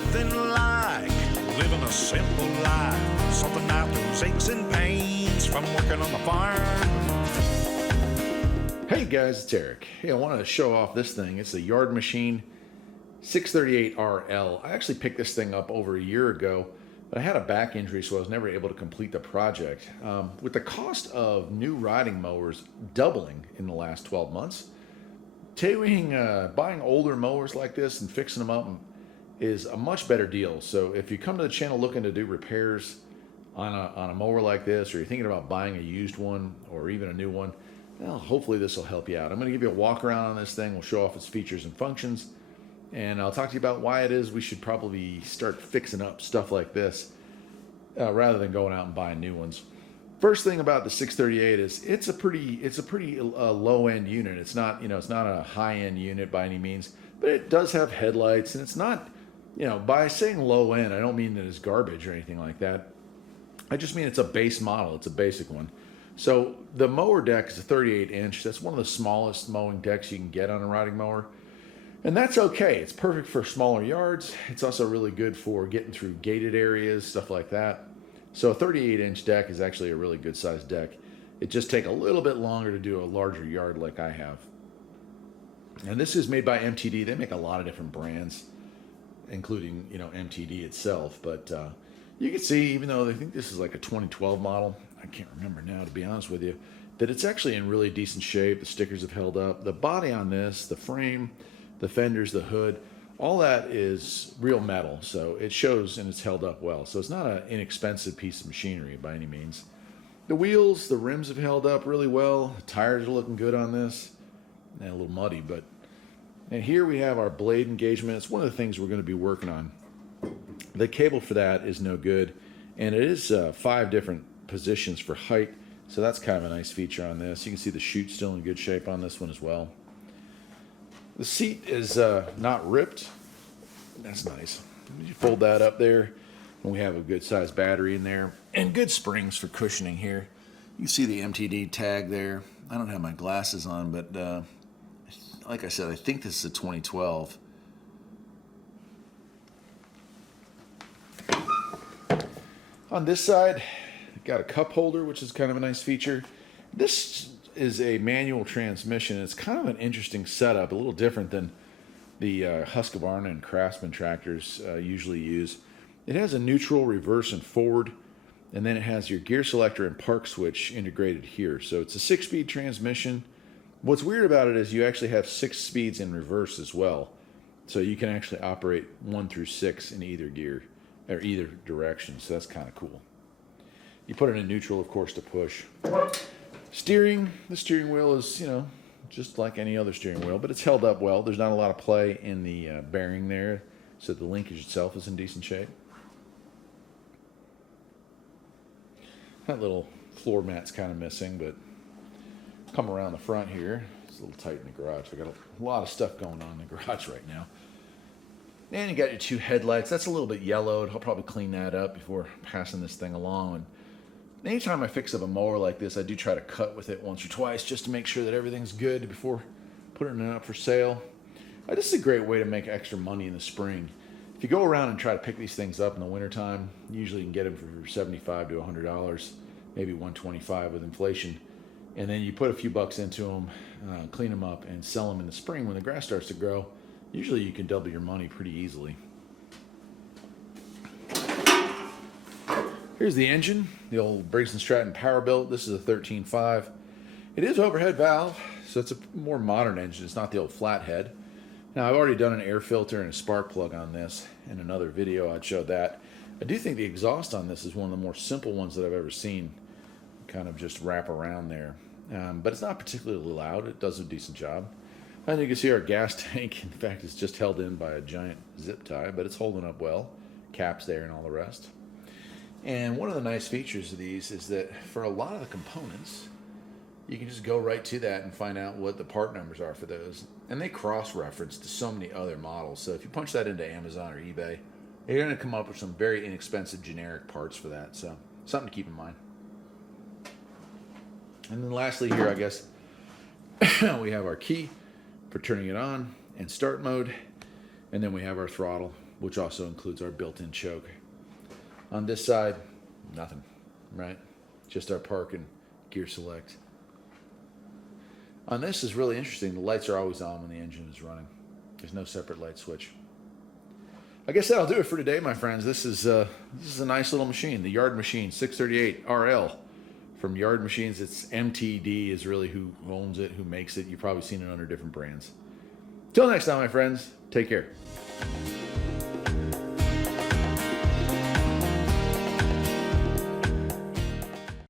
nothing like living a simple life. Something out those aches and pains from working on the farm. Hey guys, it's Eric. Hey, I wanted to show off this thing. It's a Yard Machine 638 RL. I actually picked this thing up over a year ago, but I had a back injury, so I was never able to complete the project. With the cost of new riding mowers doubling in the last 12 months, buying older mowers like this and fixing them up is a much better deal. So if you come to the channel looking to do repairs on a mower like this, or you're thinking about buying a used one or even a new one, well, hopefully this will help you out. I'm going to give you a walk around on this thing. We'll show off its features and functions, and I'll talk to you about why it is we should probably start fixing up stuff like this rather than going out and buying new ones. First thing about the 638 is it's a pretty low-end unit. It's not a high-end unit by any means, but it does have headlights, and it's not, by saying low-end, I don't mean that it's garbage or anything like that. I just mean it's a base model. It's a basic one. So the Mower Deck is a 38 inch. That's one of the smallest mowing decks you can get on a riding mower. And that's okay. It's perfect for smaller yards. It's also really good for getting through gated areas, stuff like that. So a 38 inch deck is actually a really good sized deck. It just takes a little bit longer to do a larger yard like I have. And this is made by MTD. They make a lot of different brands, including, MTD itself. But you can see, even though they think this is like a 2012 model, I can't remember now, to be honest with you, that it's actually in really decent shape. The stickers have held up. The body on this, the frame, the fenders, the hood, all that is real metal. So it shows and it's held up well. So it's not an inexpensive piece of machinery by any means. The wheels, the rims have held up really well. The tires are looking good on this. And a little muddy, but... And here we have our blade engagement. It's one of the things we're going to be working on. The cable for that is no good. And it is 5 different positions for height, so that's kind of a nice feature on this. You can see the chute's still in good shape on this one as well. The seat is not ripped. That's nice. You fold that up there, and we have a good sized battery in there and good springs for cushioning here. You can see the MTD tag there. I don't have my glasses on, but like I said, I think this is a 2012. On this side, got a cup holder, which is kind of a nice feature. This is a manual transmission. It's kind of an interesting setup, a little different than the Husqvarna and Craftsman tractors usually use. It has a neutral, reverse, and forward, and then it has your gear selector and park switch integrated here. So it's a 6-speed transmission. What's weird about it is you actually have 6 speeds in reverse as well. So you can actually operate 1 through 6 in either gear, or either direction. So that's kind of cool. You put it in neutral, of course, to push. Steering, the steering wheel is, just like any other steering wheel, but it's held up well. There's not a lot of play in the bearing there, so the linkage itself is in decent shape. That little floor mat's kind of missing, but come around the front here. It's a little tight in the garage. I got a lot of stuff going on in the garage right now. And you got your 2 headlights. That's a little bit yellowed. I'll probably clean that up before passing this thing along. And anytime I fix up a mower like this, I do try to cut with it once or twice just to make sure that everything's good before putting it up for sale. This is a great way to make extra money in the spring. If you go around and try to pick these things up in the wintertime, usually you can get them for $75 to $100, maybe $125 with inflation. And then you put a few bucks into them, clean them up, and sell them in the spring when the grass starts to grow. Usually you can double your money pretty easily. Here's the engine, the old Briggs & Stratton Powerbuilt. This is a 13.5. It is overhead valve, so it's a more modern engine. It's not the old flathead. Now, I've already done an air filter and a spark plug on this. In another video, I'd show that. I do think the exhaust on this is one of the more simple ones that I've ever seen. Kind of just wrap around there. But it's not particularly loud. It does a decent job. And you can see our gas tank, in fact, it's just held in by a giant zip tie, but it's holding up well. Caps there and all the rest. And one of the nice features of these is that for a lot of the components, you can just go right to that and find out what the part numbers are for those. And they cross-reference to so many other models. So if you punch that into Amazon or eBay, you're going to come up with some very inexpensive generic parts for that. So something to keep in mind. And then lastly here, I guess, we have our key for turning it on and start mode. And then we have our throttle which also includes our built-in choke. On this side, nothing, right? Just our park and gear select. On this is really interesting. The lights are always on when the engine is running. There's no separate light switch. I guess that'll do it for today, my friends. This is a nice little machine, the Yard Machine 638 RL from Yard Machines. It's MTD is really who owns it, who makes it. You've probably seen it under different brands. Till next time, my friends, take care.